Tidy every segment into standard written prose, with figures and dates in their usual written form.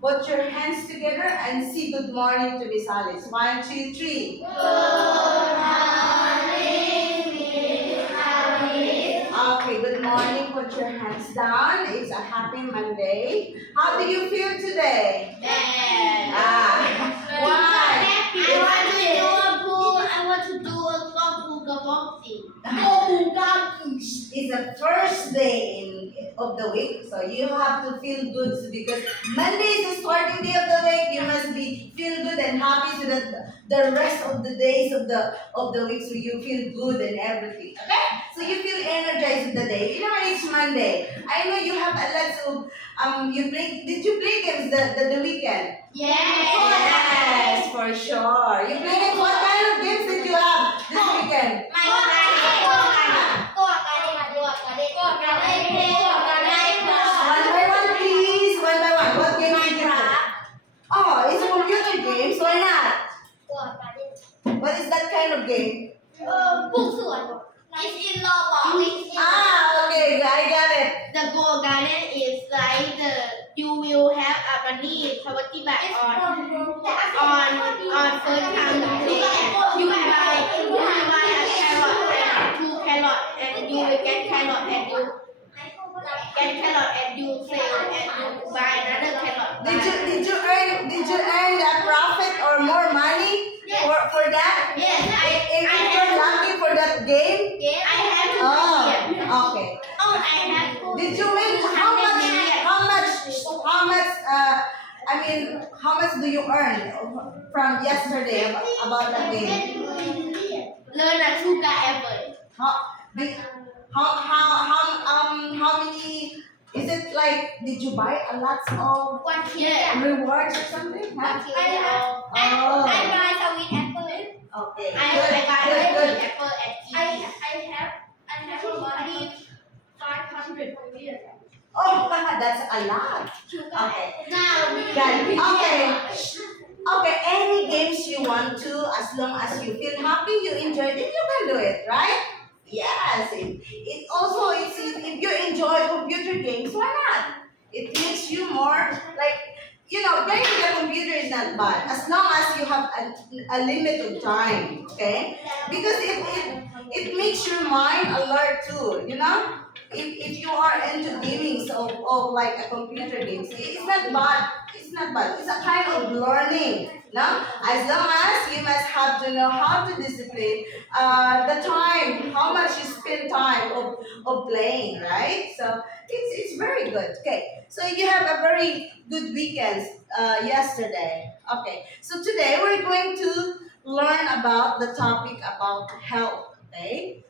Put your hands together and say good morning to Miss Alice. 1, 2, 3. Okay, good morning. Put your hands down. It's a happy Monday. How do you feel today? Why? It's the first day of the week, so you have to feel good because Monday is the starting day of the week. You must be feel good and happy so that the rest of the days of the week, so you feel good and everything. Okay, so you feel energized in the day. You know it's Monday. I know you have a lot of You play. Did you play games the weekend? Yes, for sure. You played what kind of games did you have this weekend? One by one, please. One by one. What game did you play? Oh, it's a computer game. Why not? What is that kind of game? Okay, I got it. The Go Garden is like you will have a bunny property back on first time you play. You buy a carrot and 2 carrot and you will get carrot and you sell and you buy another carrot. Did you earn that profit or more money for that? Yes, If you were lucky for that game? I have to Okay. I have to. Did you win? How much do you earn from yesterday about that game? Learn a sugar apple. How many? Is it like? Did you buy a lot of rewards or something? Huh? I buy sweet apple. Okay. I buy Good. apple and I have money 500 years. Oh, that's a lot. Okay. Now Okay, any games you want to, as long as you feel happy, you enjoyed it, you can do it, right? Yes. It also, if you enjoy computer games, why not? It makes you more like, playing the computer is not bad as long as you have a limit of time, okay? Because it makes your mind alert too, If you are into gaming of like a computer games, it's not bad. It's not bad. It's a kind of learning. No? As long as you must have to know how to discipline the time, how much you spend time of playing, right? So it's very good. Okay. So you have a very good weekend yesterday. Okay. So today we're going to learn about the topic about health. Okay.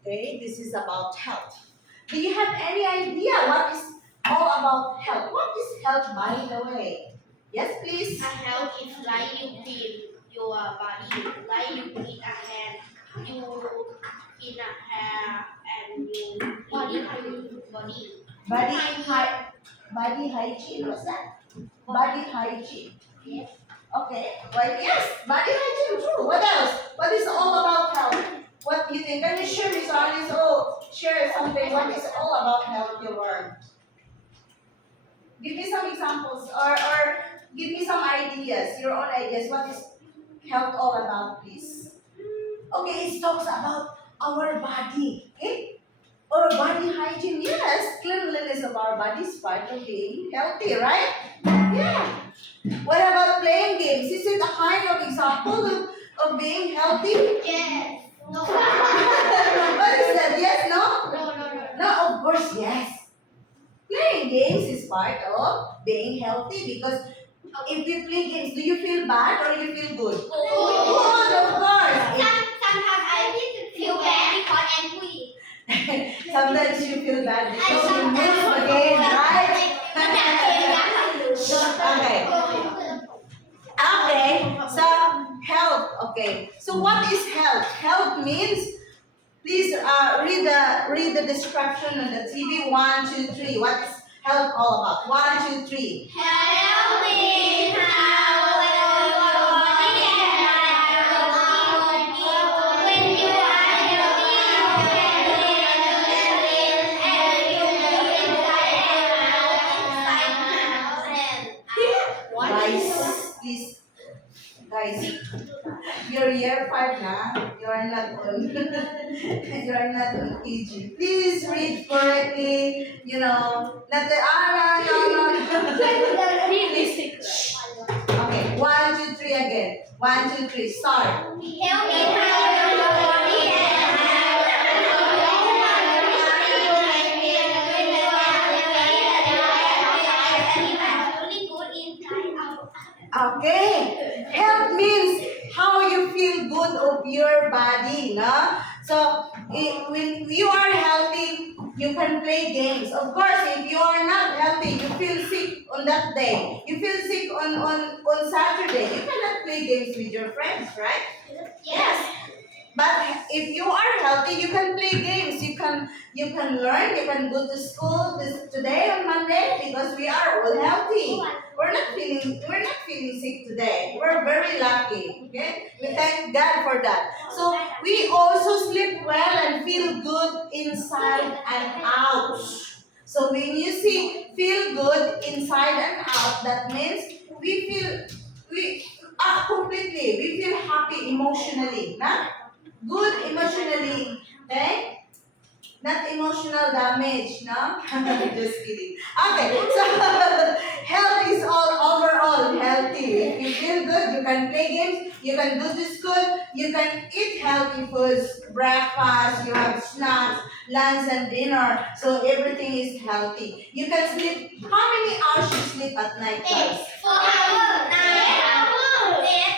Okay. This is about health. Do you have any idea what is all about health? What is health, by the way? Yes, please. a health is like you clean your body, like you clean a hand, you clean a hair, and you clean your body. Body hygiene. What's that? Body hygiene. Yes. Okay. Well, yes, body hygiene. True. What else? What is all about health? What do you think? Can you share this on his share something? What is all about health you learned? Give me some examples or give me some ideas, your own ideas. What is health all about, please? Okay, it talks about our body. Okay? Or body hygiene. Yes, cleanliness of our body is part of being healthy, right? Yeah. What about playing games? Is it a kind of example of being healthy? Yes. No. What is that? Yes, no? No. No, of course, yes. Playing games is part of being healthy because if you play games, do you feel bad or you feel good? Good, of course. Sometimes I feel bad because I'm angry. Sometimes you feel bad because you move again, right? Okay, so health. Okay, so what is health? Health means, please read the description on the TV. 1, 2, 3. What is health all about? 1, 2, 3. Health is how your body and when you are healthy, you can live and you can live inside and Guys, please, guys, you're year 5 na. You are not on, you are not on PG. Please read correctly, not the, no. Realistic. Okay, 1, 2, 3 again. 1, 2, 3, start. Help me have your body Okay. Health means how you feel good of your body, no? So, when you are healthy, you can play games. Of course, if you are not healthy, you feel sick on that day. You feel sick on Saturday. You cannot play games with your friends, right? Yes. But if you are healthy, you can play games. You can learn. You can go to school today on Monday because we are all healthy. We're not feeling sick today. We're very lucky. Okay, we thank God for that. So we also sleep well and feel good inside and out. So when you see feel good inside and out, that means we completely we feel happy emotionally, nah? Good emotionally, okay? Not emotional damage, no? Just kidding. Okay, so health is all overall healthy. If you feel good, you can play games, you can go to school, you can eat healthy foods, breakfast, you have snacks, lunch and dinner. So everything is healthy. You can sleep. How many hours you sleep at night, guys? 4 hours. 9 hours. 8.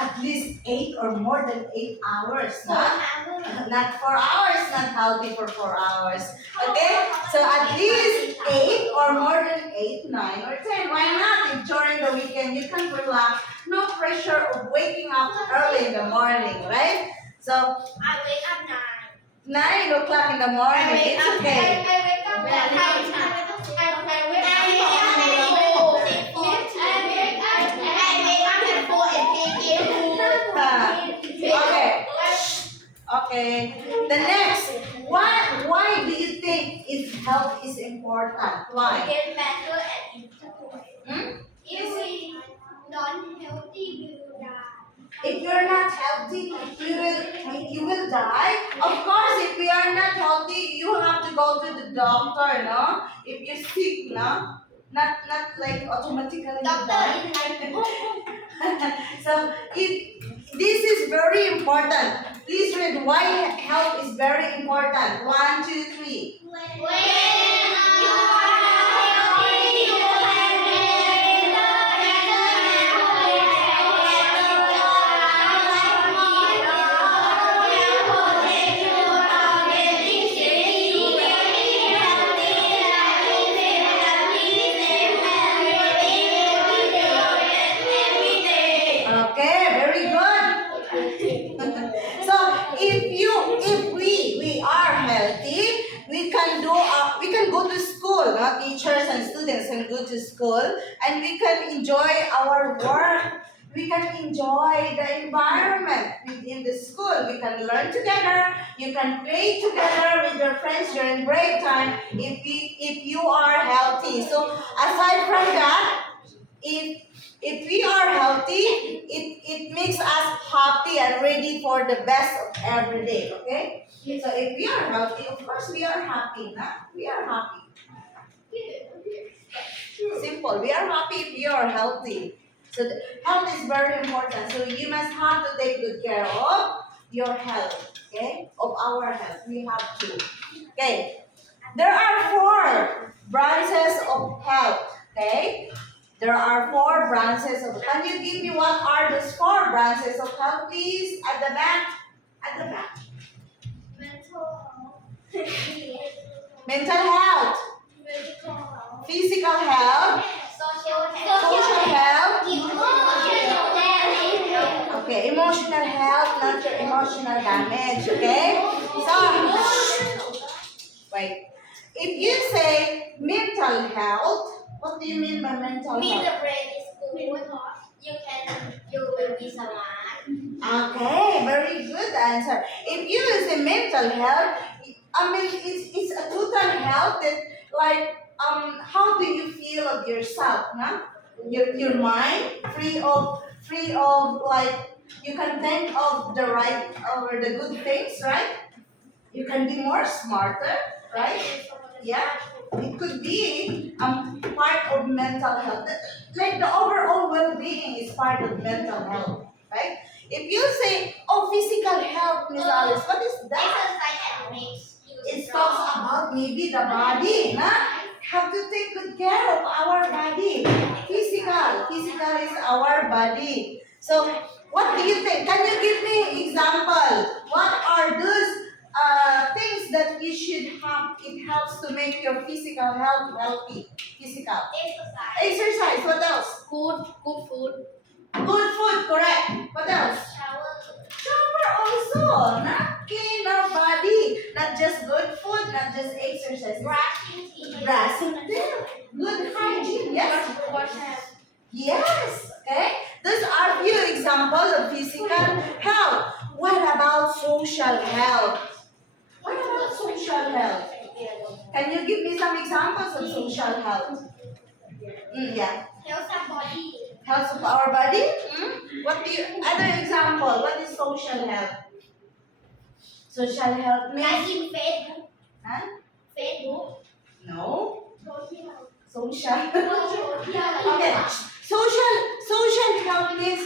At least 8 or more than 8 hours, 4 no? hours. Not 4 hours, not healthy for 4 hours. Okay? So at least 8 or more than 8, 9 or 10. Why not? If during the weekend you can relax, no pressure of waking up early in the morning, right? So I wake up 9. 9 o'clock in the morning, it's okay. I wake up at 9. Okay. Okay. The next, why do you think health is important? Why? Get better at it. Hmm? If we not healthy, we will die. If you're not healthy, you will die. Of course, if we are not healthy, you have to go to the doctor, no? If you're sick, no? Not like automatically you die. So if this is very important. Please read why health is very important. 1, 2, 3. When you are healthy, you Okay, very good. So if we are healthy, we can go to school. Teachers and students can go to school, and we can enjoy our work. We can enjoy the environment within the school. We can learn together. You can play together with your friends during break time if you are healthy. So aside from that, if we are healthy, it makes us happy and ready for the best of every day. Okay? So if we are healthy, of course we are happy. We are happy. Simple. We are happy if we are healthy. So health is very important. So you must have to take good care of your health. Okay? Of our health. We have to. Okay. There are 4 branches of health. Okay? There are 4 branches of. Can you give me what are those 4 branches of health, please? At the back. At the back. Mental health, physical health, social health. Okay, emotional health, not your emotional damage. Okay. So, wait. If you say mental health, what do you mean by mental Mean health? the brain is good. You will be smart. Okay, very good answer. If you say mental health, I mean it's a total health that like how do you feel of yourself, no? your mind, free of like you can think of the right or the good things, right? You can be more smarter, right? Yeah. It could be part of mental health. Like the overall well-being is part of mental health, right? If you say, oh, physical health, Miss Alice, what is that? It talks about maybe the body, huh? Have to take good care of our body. Physical is our body. So, what do you think? Can you give me example? What are those things that you should have? It helps to make your physical health healthy. Physical exercise. What else? Good food. Good food. Correct. What else? Shower also, not clean our body, not just good food, not just exercise. Brushing teeth. Brushing teeth, good hygiene, yes. Wash hands. Yes, okay. Those are few examples of physical health. What about social health? What about social health? Can you give me some examples of social health? Yeah. Health of body. Health of our body? What do you, other example, what is social health? Social health means, Like in Facebook. huh? Facebook. No. Social. Social. Okay. Social health means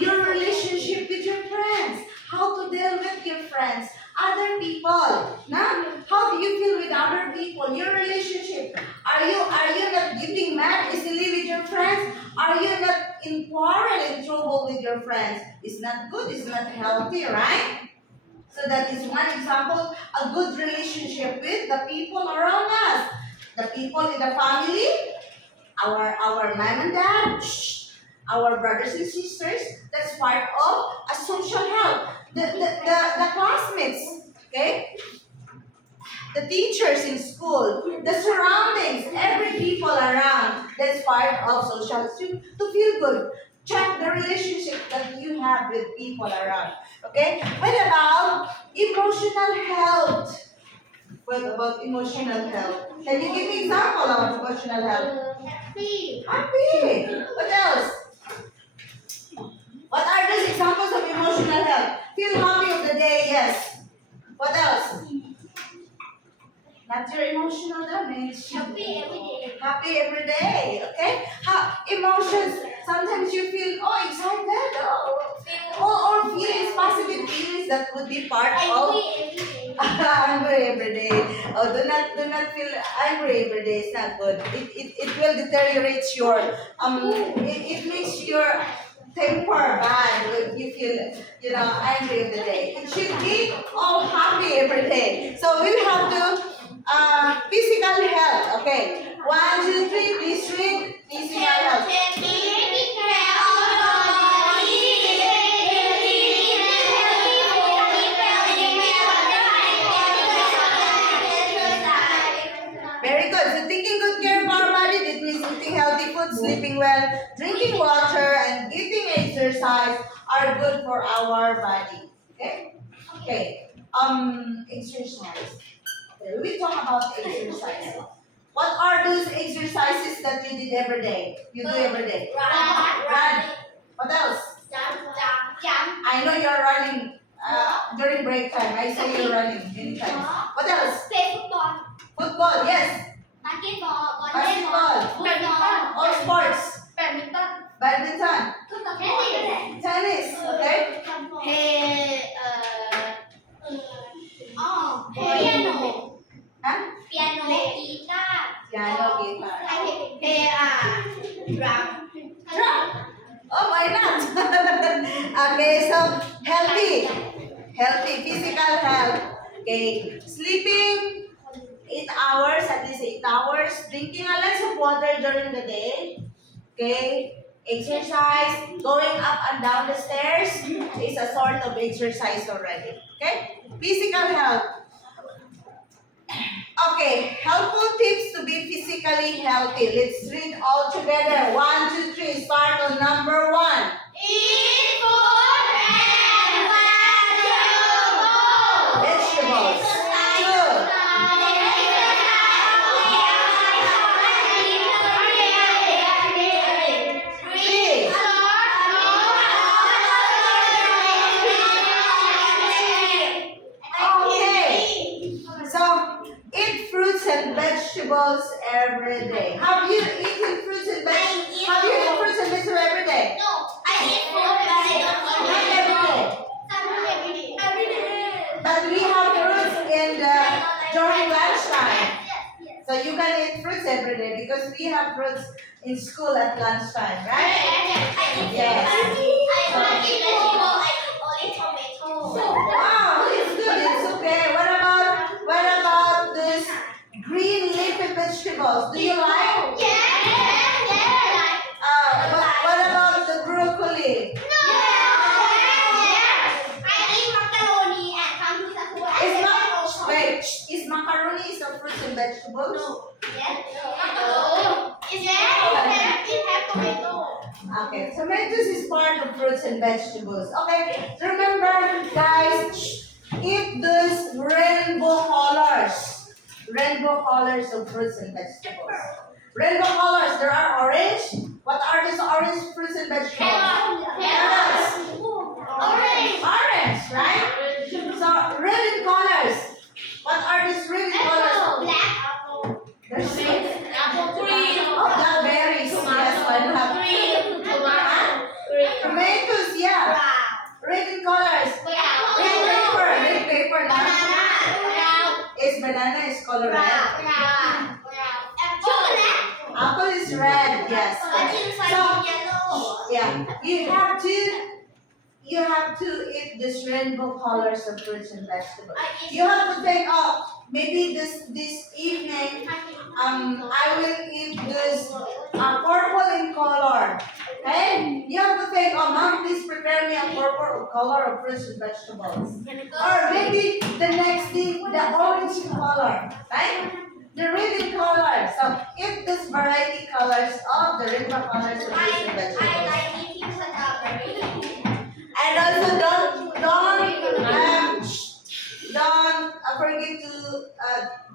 your relationship with your friends. How to deal with your friends, other people. Now, how do you feel with other people? Your relationship. Are you not getting mad easily with your friends? Are you not in quarrel, in trouble with your friends? It's not good. It's not healthy, right? So that is one example. A good relationship with the people around us, the people in the family, our mom and dad, our brothers and sisters. That's part of a social health. The classmates, okay? The teachers in school, the surroundings, every people around. That's part of social to feel good. Check the relationship that you have with people around. Okay? What about emotional health? What about emotional health? Can you give me example of emotional health? Happy. Happy. What else? What are those examples of emotional health? Feel happy of the day, yes. What else? That's your emotional damage. Happy every day. Happy every day, okay? Emotions, sometimes you feel, oh, excited, or feelings, positive feelings that would be part of Angry every day. angry every day. Oh, do not feel angry every day. It's not good. It will deteriorate your it makes your temper bad when you feel angry every day. It should be all happy every day. So we'll have to physical health. Okay. 1, 2, 3. Please read physical health. Very good. So taking good care of our body, that means eating healthy food, sleeping well, drinking water, and getting exercise are good for our body. Okay? Okay. Exercise. Okay, we talk about exercise. What are those exercises that you did every day? You do every day. Run. What else? Jump. I know you're running during break time. I say you're running many times. What else? Play football. Football, yes. Basketball. Basketball. All sports. Badminton. Tennis. Okay. Piano. Huh? Piano. Guitar. Piano, guitar. Drum. Oh, why not? Okay, so healthy physical health. Okay, sleeping 8 hours, at least 8 hours. Drinking a lot of water during the day. Okay, exercise, going up and down the stairs is a sort of exercise already. Okay, physical health. Okay, helpful tips to be physically healthy. Let's read all together. 1, 2, 3. Start on number 1. Eat food and Vegetables. 2. we have fruits in school at lunchtime, right? Yes. I eat vegetable. I eat only tomato. Wow, it's good. It's okay. What about this green leafy vegetables? Do you like? What about the broccoli? Wait, is macaroni is a fruit and vegetables? Okay, tomatoes is part of fruits and vegetables. Okay, remember guys, eat those rainbow colors of fruits and vegetables. Rainbow colors, there are orange. What are these orange fruits and vegetables? Orange, right? So red in colors. What are these red in colors? There's oh, blackberries. Yes, one have tomatoes. Yeah, red in colors. Red paper. Now is banana is color red. Apple is red. Yes. So yeah, you have to eat this rainbow colors of fruits and vegetables. You have to think, oh, maybe this evening, I will eat this purple in color. Okay? You have to think, oh, mom, please prepare me a purple color of fruits and vegetables. Or maybe the next day, the orange in color, right? The red in color. So eat this variety colors of the rainbow colors of fruits and vegetables. And also don't forget to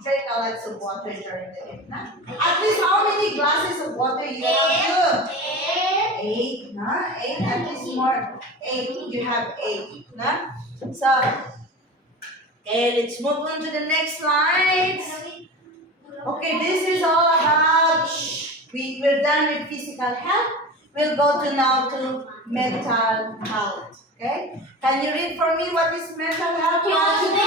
drink a lot of water during the day. Nah? At least how many glasses of water you have? 8. Nah? 8. At least more. 8. You have 8. Nah? So, okay, let's move on to the next slides. Okay, this is all about, we're done with physical health. We'll go to now to mental health. Okay? Can you read for me what is mental health? 1, 2, 3.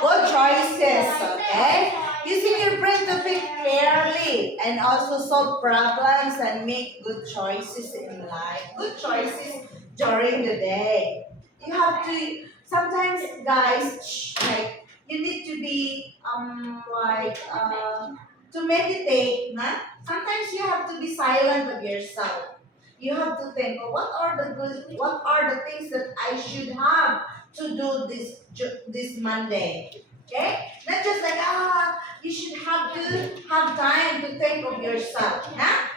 Good choices, okay? Using your brain to think clearly and also solve problems and make good choices in life. Good choices during the day. You have to, sometimes guys, like, you need to be, to meditate, nah? Sometimes you have to be silent with yourself. You have to think, oh, what are the things that I should have to do this Monday? Okay? Not just like, you should have to have time to think of yourself. Huh?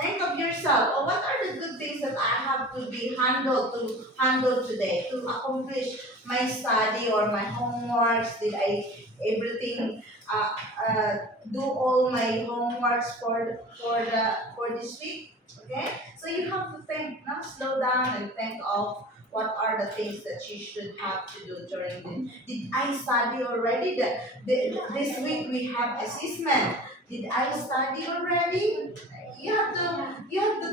Think of yourself. Oh, what are the good things that I have to be handle today to accomplish my study or my homeworks? Did I everything do all my homeworks for this week? Okay, so you have to think, now slow down and think of what are the things that you should have to do during the. Did I study already? This week we have assessment. Did I study already? You have to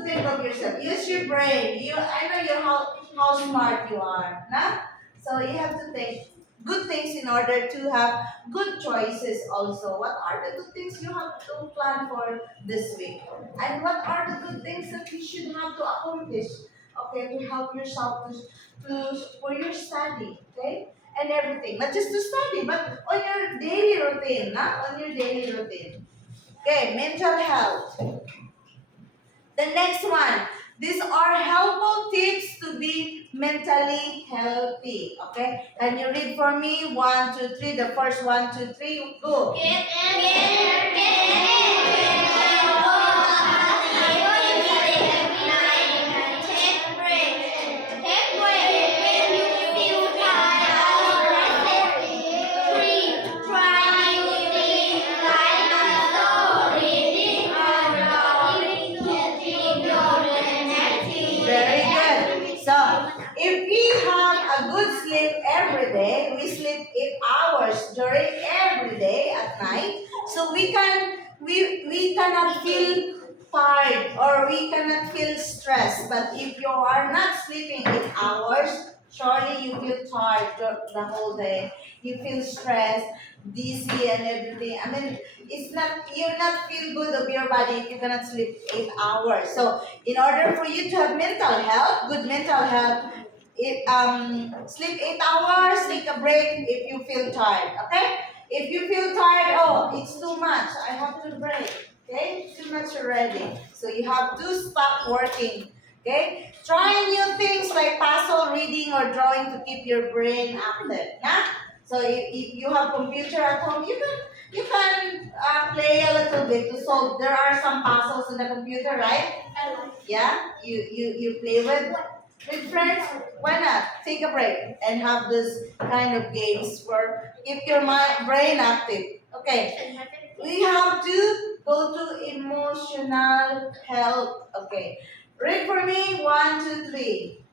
think of yourself. Use your brain. I know how smart you are, nah? So you have to think good things in order to have good choices also. What are the good things you have to plan for this week? And what are the good things that you should have to accomplish? Okay, to help yourself for your study, okay? And everything. Not just to study, but on your daily routine, not on your daily routine. Okay, mental health. The next one. These are helpful tips to be mentally healthy. Okay? Can you read for me? 1, 2, 3. The first 1, 2, 3. Go. Very good. So, if we have a good sleep every day, we sleep 8 hours during every day at night. So we cannot feel tired or we cannot feel stressed. But if you are not sleeping 8 hours, surely you feel tired the whole day. You feel stressed, dizzy, and everything. I mean, it's not you not feel good of your body if you cannot sleep 8 hours. So, in order for you to have mental health, good mental health, sleep 8 hours, take a break if you feel tired. Okay? If you feel tired, oh, it's too much. I have to break. Okay? Too much already. So you have to stop working. Okay? Try new things like puzzle reading or drawing to keep your brain active. Yeah? So if you have computer at home, you can play a little bit to solve. There are some puzzles in the computer, right? Yeah? You play with friends. Why not? Take a break and have this kind of games for keep your mind brain active. Okay. We have to go to emotional health. Okay. Read for me. 1, 2, 3.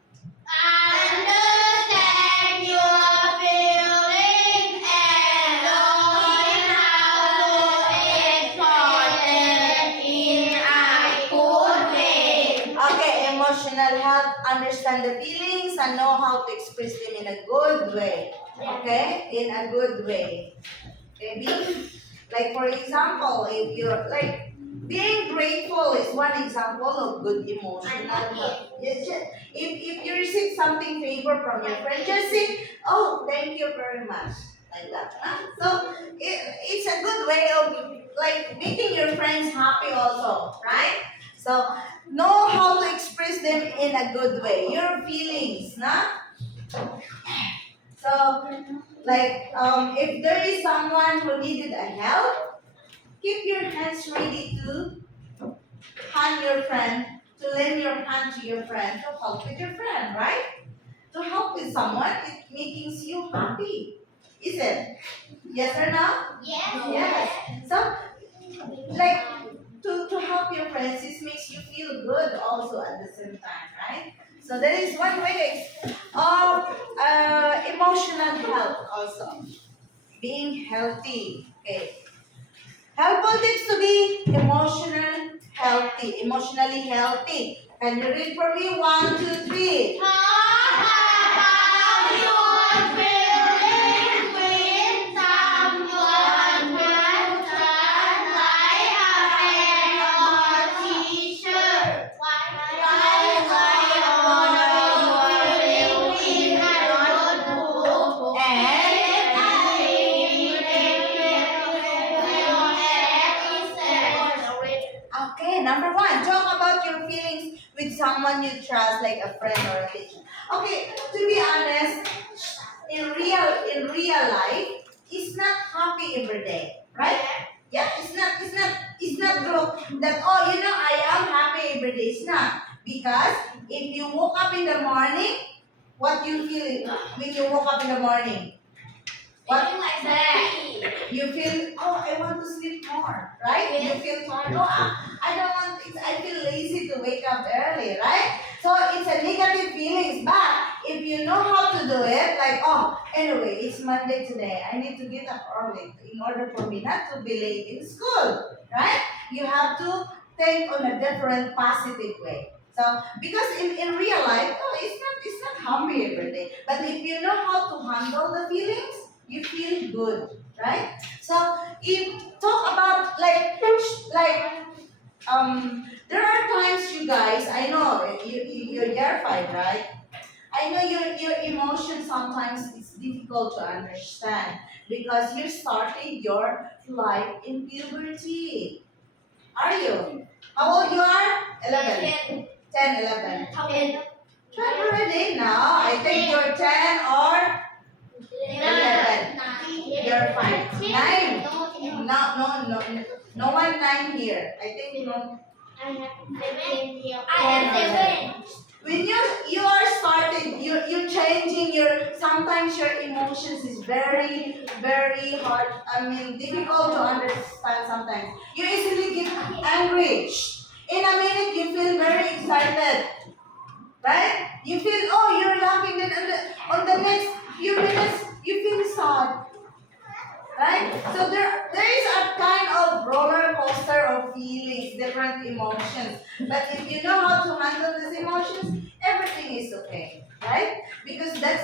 Understand your feelings and learn how to express them in a good way. Okay, emotional health, understand the feelings and know how to express them in a good way. Okay? In a good way. Maybe, like for example, if you're like being grateful is one example of good emotional health. Yes, if you receive something favor from your friend, just say, "Oh, thank you very much," like that. Huh? So it's a good way of like making your friends happy also, right? So know how to express them in a good way. Your feelings, nah? So like if there is someone who needed a help, keep your hands ready to hand your friend, to lend your hand to your friend to help with your friend, right? To help with someone, it makes you happy. Is it? Yes or no? Yes. Yes. So like to help your friends, this makes you feel good also at the same time, right? So that is one way of emotional health also. Being healthy. Okay. Helpful tips to be emotionally healthy. Can you read for me? 1, 2, 3. Talk about your feelings with someone trusted, like a friend or teacher. Why your feelings in a notebook Okay, number 1, talk about your feelings with someone you trust, like a friend or a teacher. Okay, to be honest, in real life, it's not happy every day, right? Yeah, it's not true that I am happy every day. It's not because if you woke up in the morning, what you feel when you woke up in the morning? What you feel? Oh, I want to sleep more, right? You feel tired. Oh, I don't want. I feel lazy to wake up early, right? So it's a negative feelings. But if you know how to do it, like anyway, it's Monday today. I need to get up early in order for me not to be late in school, right? You have to think on a different positive way. So because in real life, it's not happy every day. But if you know how to handle the feelings, you feel good, right? So if talk about there are times you guys, I know you're year 5, right? I know your emotions sometimes it's difficult to understand because you started your life in puberty. Are you? How old you are? 11. 10, 11. 12 already? No, I think you're 10 or 11. You're 5. 9. No one 9 here. I think no. I am 7. When you are starting, you're changing sometimes your emotions is very, very hard. I mean, difficult to understand sometimes. You easily get angry. In a minute, you feel very excited. Right? You feel, oh, you're laughing. Then on the next few minutes, you feel sad. Right? So there is a kind of roller coaster of feelings, different emotions.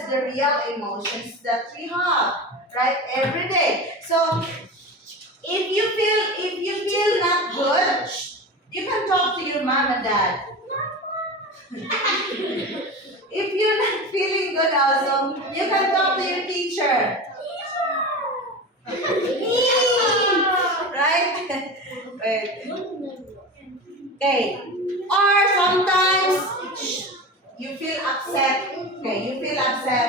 the real emotions that we have, right? Every day. So if you feel not good, you can talk to your mom and dad. If you're not feeling good also, you can talk to your teacher. Right? Wait. Okay. Or sometimes you feel upset. Okay, you feel upset.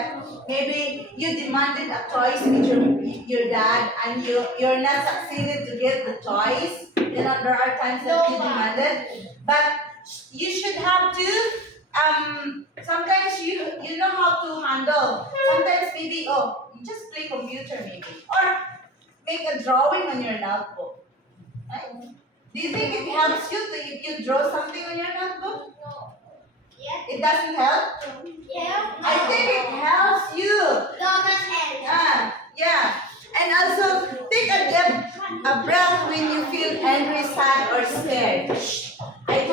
Maybe you demanded a choice with your dad and you're not succeeded to get the choice. You know, there are times that you demanded. But you should have to sometimes you know how to handle. Sometimes maybe you just play computer maybe. Or make a drawing on your notebook. Right? Do you think it helps you to if you draw something on your notebook? No. Yes. It doesn't help? Yeah. I think it helps you. Yeah. And also take a breath when you feel angry, sad, or scared. I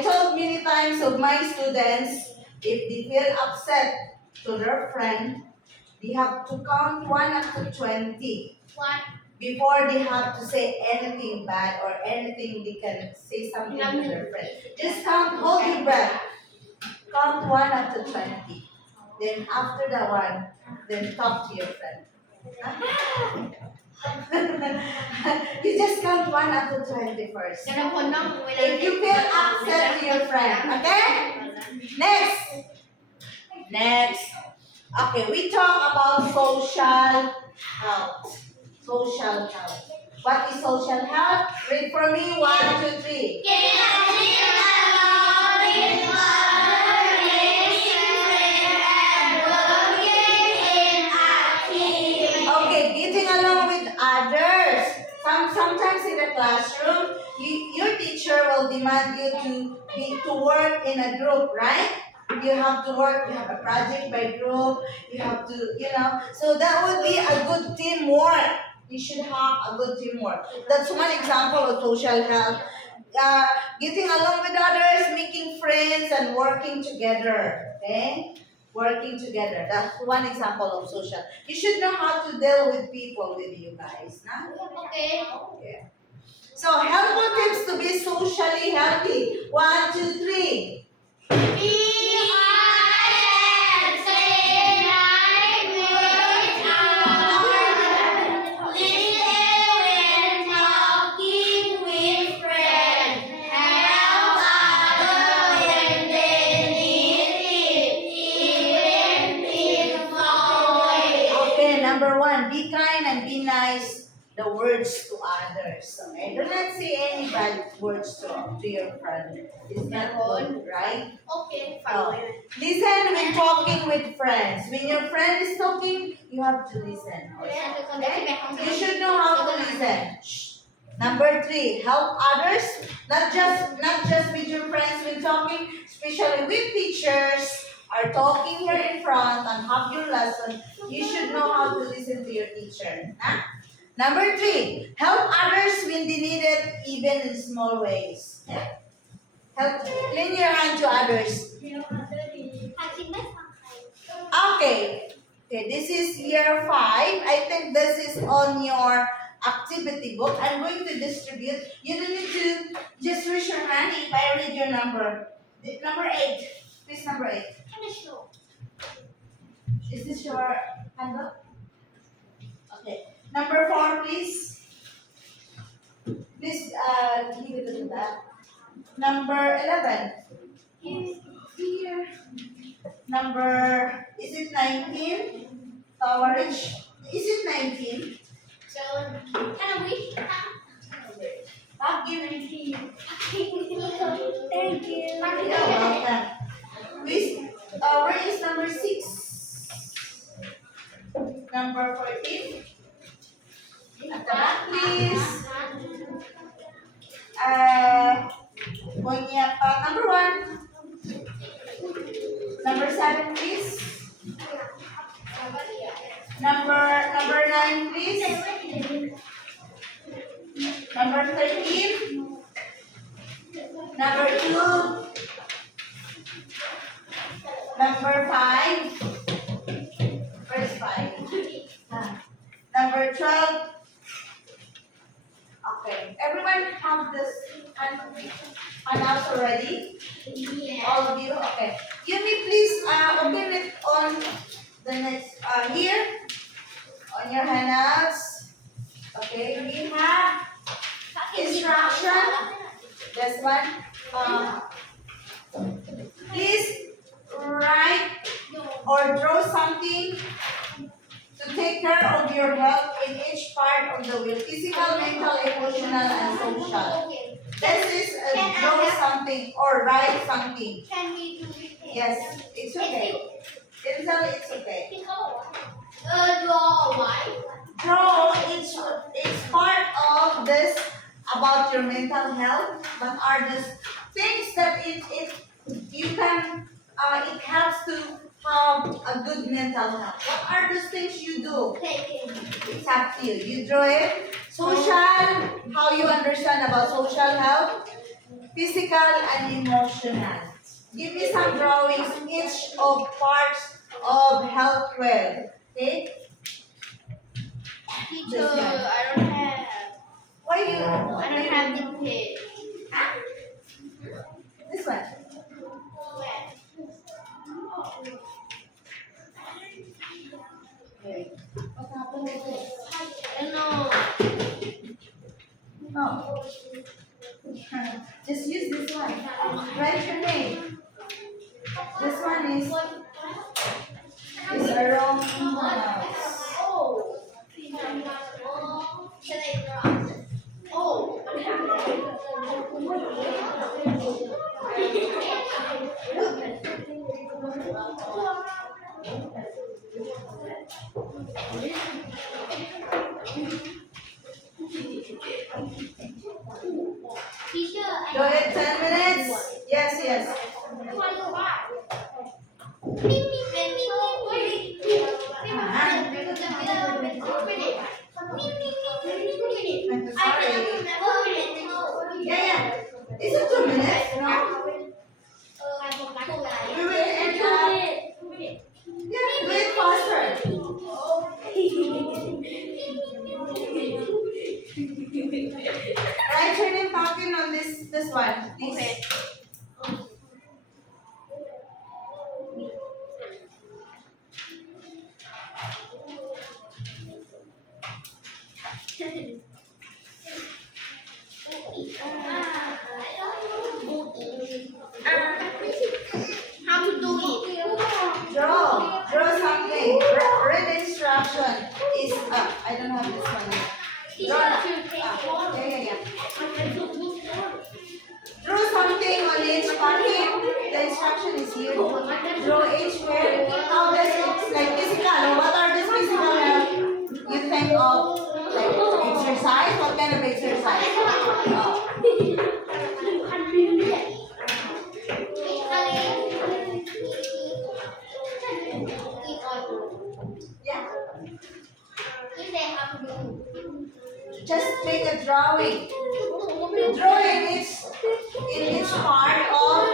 told many times of my students, if they feel upset to their friend, they have to count 1 up to 20 What? before they have to say anything bad or anything they can say something to their friend. Just count, hold your breath. Count 1 up to 20. Then after the 1, then talk to your friend. You just count 1 up to 20 first. If you feel upset to your friend, okay? Next. Okay, we talk about social health. Social health. What is social health? Read for me. 1, 2, 3. Okay, getting along with others. Sometimes in the classroom, your teacher will demand you to work in a group, right? You have to work, you have a project by group, you have to, so that would be a good teamwork. You should have a good teamwork. That's one example of social health. Getting along with others, making friends, and working together. Okay? Working together. That's one example of social. You should know how to deal with people with you guys. Nah? Okay. Okay. So, helpful tips to be socially healthy. 1, 2, 3. Okay, number 1, be kind and be nice the words to others. Okay? Do not say any bad words to your friend. It's not good, right? Okay. Oh. Listen when talking with friends. When your friend is talking, you have to listen. Okay? You should know how to listen. Shh. Number 3, help others. Not just with your friends when talking, especially with teachers are talking here in front and have your lesson. You should know how to listen to your teacher. Huh? Number 3, help others when they need it, even in small ways. Help lend your hand to others. Okay, this is year 5. I think this is on your activity book. I'm going to distribute. You don't need to just raise your hand if I read your number. Number 8. Please, number 8. Is this your handbook? Okay. Number 4, please. Please give it to that. Number 11. Here. Number, is it 19? Coverage. Is it 19? I'll give it to you. Thank you. You're welcome. Please, where is number 6? Number 14? At the back, please. Number 1. Number 7, please. Number 9, please. Number 13. Number 2. Number 5. The next, here, on your handouts. Okay, we have instruction. This one. Please write or draw something to take care of your health in each part of the will. Physical, mental, emotional, and social. This is draw something or write something. Can we do it? Yes, it's okay. Pencil, it's okay. Draw white. Draw it's part of this about your mental health, but are just things that it you can it helps to have a good mental health. What are those things you do? It's up to you. You draw it. Social, how you understand about social health, physical and emotional. Give me some drawings, each of parts of health well. Okay? Teacher, I don't have. Why you? I don't have the page. This one. Okay. What happened with this? I don't know. Oh. Just use this one. Write your name. This one is a wrong house. Teacher, Go ahead, 10 minutes. Yes, yes. Yeah, yeah. Is it 2 minutes? No? We will end up. Yeah, do it faster. Write your name talking on this one, please. How to do it? Draw something. Read the instruction. Is I don't have this one. Yeah. Draw something on each pocket. The instruction is here. Draw each where. How does it like physical? What are the physical health you think of? Like exercise? What kind of exercise? Yeah. Just make a drawing. Draw in each part of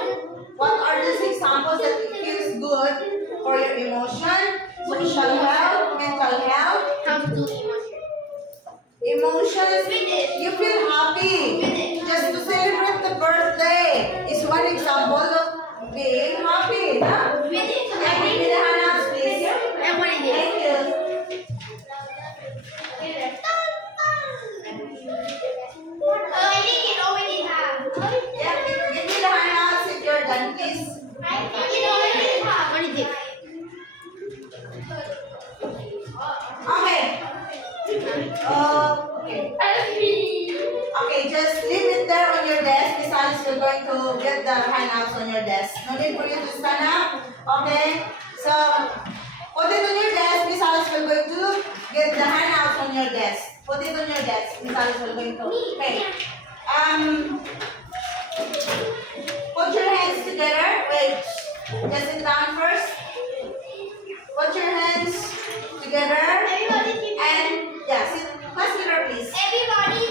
what are these examples that it feels good for your emotion, social health, mental health, How to do emotion? emotions. You feel happy just to celebrate the birthday is one example of being happy. Huh? Yeah, give me the handouts, please. Thank you. Yeah, give me the handouts if you're done, please. Okay. Okay, just leave it there on your desk. Miss Alice, we're going to get the handouts on your desk. No need for you to stand up. Okay? So, put it on your desk. Miss Alice, we're going to get the handouts on your desk. Put it on your desk. Miss Alice, we're going to. Okay. Put your hands together. Wait. Just sit down first. Put your hands together. And, yeah, sit. Class leader, please. Everybody